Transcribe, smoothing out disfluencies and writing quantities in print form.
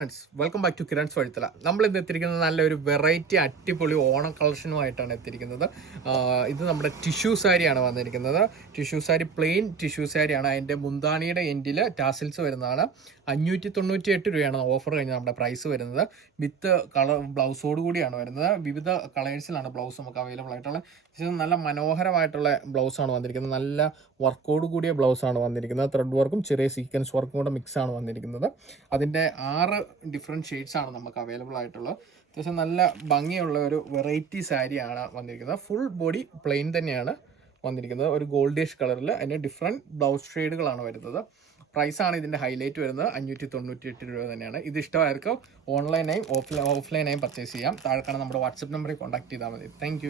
Friends welcome back to Kiran's Vazhithala. നമ്മൾ ഇന്ന് എത്തിയിരിക്കുന്നത് നല്ലൊരു വെറൈറ്റി അടിപൊളി ഓണം കളക്ഷനുമായിട്ടാണ് എത്തിയിരിക്കുന്നത്. ഇത് നമ്മുടെ ടിഷ്യൂ സാരിയാണ് വന്നിരിക്കുന്നത്. ടിഷ്യൂ സാരി പ്ലെയിൻ ടിഷ്യൂ സാരിയാണ്. അതിൻ്റെ മുന്താണിയുടെ എൻഡിൽ ടാസിൽസ് വരുന്നതാണ്. 598 രൂപയാണ് ഓഫർ കഴിഞ്ഞ് നമ്മുടെ പ്രൈസ് വരുന്നത്. വിത്ത് കളർ ബ്ലൗസോട് കൂടിയാണ് വരുന്നത്. വിവിധ കളേഴ്സിലാണ് ബ്ലൗസ് നമുക്ക് അവൈലബിൾ ആയിട്ടുള്ളത്. നല്ല മനോഹരമായിട്ടുള്ള ബ്ലൗസാണ് വന്നിരിക്കുന്നത്. നല്ല വർക്കോട് കൂടിയ ബ്ലൗസാണ് വന്നിരിക്കുന്നത്. ത്രെഡ് വർക്കും ചെറിയ സീക്വൻസ് വർക്കും കൂടെ മിക്സാണ് വന്നിരിക്കുന്നത്. അതിൻ്റെ 6 ഡിഫറെൻറ്റ് ഷെയ്ഡ്സാണ് നമുക്ക് അവൈലബിൾ ആയിട്ടുള്ളത്. അത്യാവശ്യം നല്ല ഭംഗിയുള്ള ഒരു വെറൈറ്റി സാരിയാണ് വന്നിരിക്കുന്നത്. ഫുൾ ബോഡി പ്ലെയിൻ തന്നെയാണ് വന്നിരിക്കുന്നത്. ഒരു ഗോൾഡിഷ് കളറിൽ അതിന് ഡിഫറെൻറ്റ് ബ്ലൗസ് ഷെയ്ഡുകളാണ് വരുന്നത്. പ്രൈസാണ് ഇതിൻ്റെ ഹൈലൈറ്റ് വരുന്നത്. 598 രൂപ തന്നെയാണ്. ഇത് ഇഷ്ടമായിരിക്കും ഓൺലൈനായും ഓഫ്ലൈനായും പർച്ചേസ് ചെയ്യാം. താഴെ കാണുന്ന നമ്മുടെ വാട്സപ്പ് നമ്പറിൽ കോൺടാക്ട് ചെയ്താൽ മതി. താങ്ക്